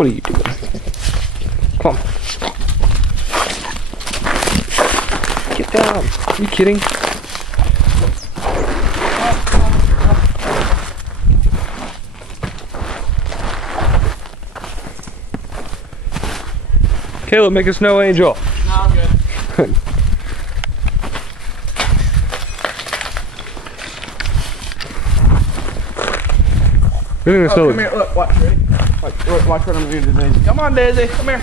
What are you doing? Come on. Get down. Are you kidding? Caleb, make a snow angel. No, I'm good. Oh, come here, look, watch, ready? Watch what I'm gonna do to Daisy. Come on, Daisy, come here.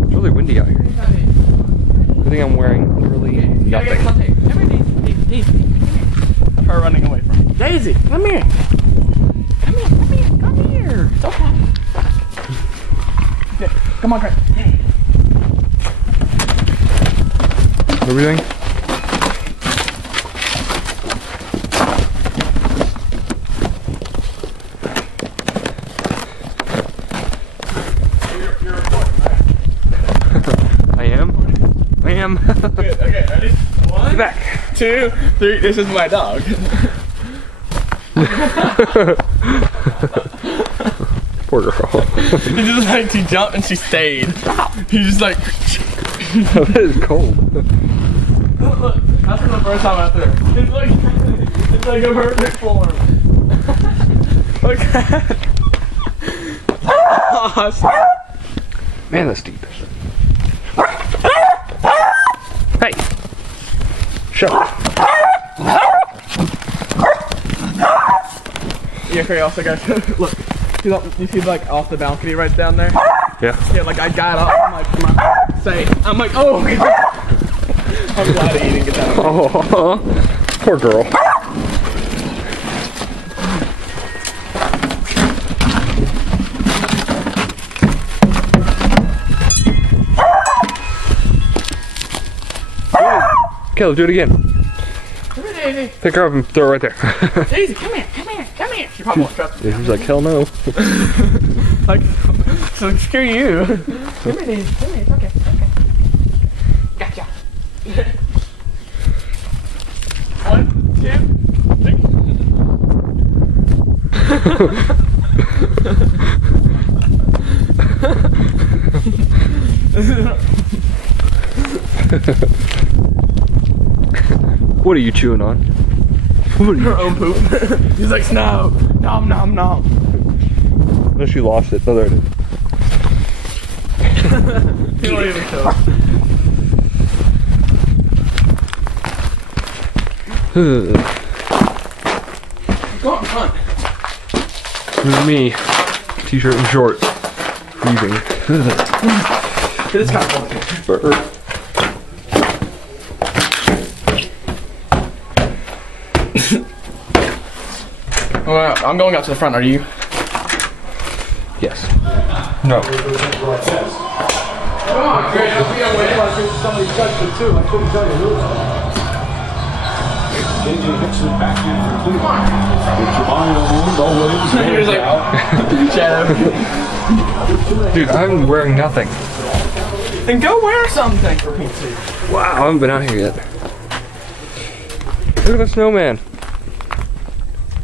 It's really windy out here. I think I'm wearing literally nothing. Come here, Daisy, come here. Her running away from me. Daisy, come here. Come here. It's okay. Okay, come on, Craig. What are we doing? You're recording, right? I am. Good. Okay, ready? 1, Get back. 2, 3. This is my dog. Poor girl. He just like to jump and she stayed. He just like. That is cold. Look, that's the first time I threw. It's like a perfect form. Look at that. Man, that's deep. Hey! Shut up. Yeah, Craig, also guys, look. You see like off the balcony right down there? Yeah. Yeah, like I got up, I'm like, oh God. I'm glad he didn't get that. Oh, poor girl. Caleb, do it again. Come here, Daisy. Pick her up and throw her right there. Daisy, come here. She probably won't trust me. Yeah, she's like, hell no. Like, so screw you. Come here, Daisy. Come here. It's okay. Gotcha. 1, 2, 3. What are you chewing on? Her own poop. He's like, no. Nom, nom, nom. No, she lost it. Oh, there it is. He won't even kill it. Go on front. This is me. T-shirt and shorts. Freezing. It's kind of cold. Well, I'm going out to the front, are you? Yes. No. Come on, Greg, I'll be away. Somebody touched it too. I couldn't tell you who. JJ Hickson back in for Cleveland. It's your body always Shadow. Dude, I'm wearing nothing. Then go wear something for Pete's sake. Wow, I haven't been out here yet. Look at the snowman.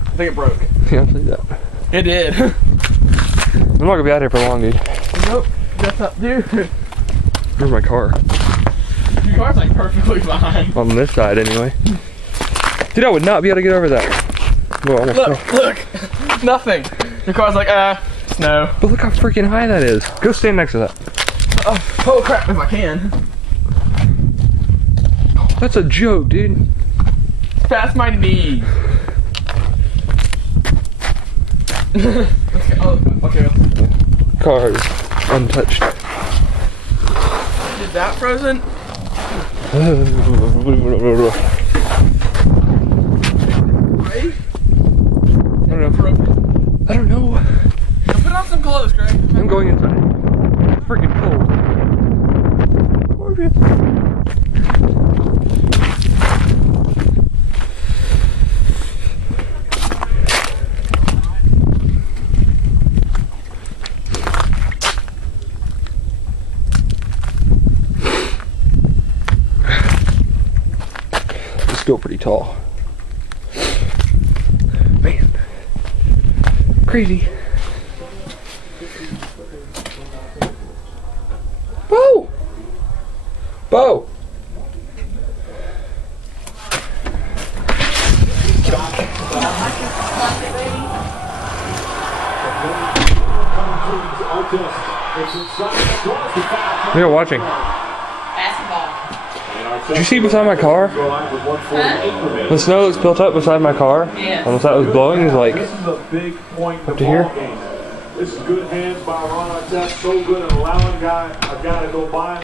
I think it broke. Yeah, I'll see that. It did. I'm not gonna be out here for long, dude. Nope. That's up, dude. Where's my car? Your car's like perfectly fine. On this side, anyway. Dude, I would not be able to get over that. Well, almost Look. Nothing. Your car's like, snow. But look how freaking high that is. Go stand next to that. Oh crap, if I can. That's a joke, dude. Past my knee. Let's go. Oh, okay. Car is untouched. Is that frozen? Ready? I don't know. Now put on some clothes, Greg. I'm going inside. It's freaking cold. It's still pretty tall. Man. Crazy. Bo! Bo! You're watching. Did you see beside my car? Huh? The snow that's built up beside my car? Yeah. Almost that was blowing is like This is a big point in up the to here. ball game. This is good hands by Ron Artest. So good at allowing a guy to go by.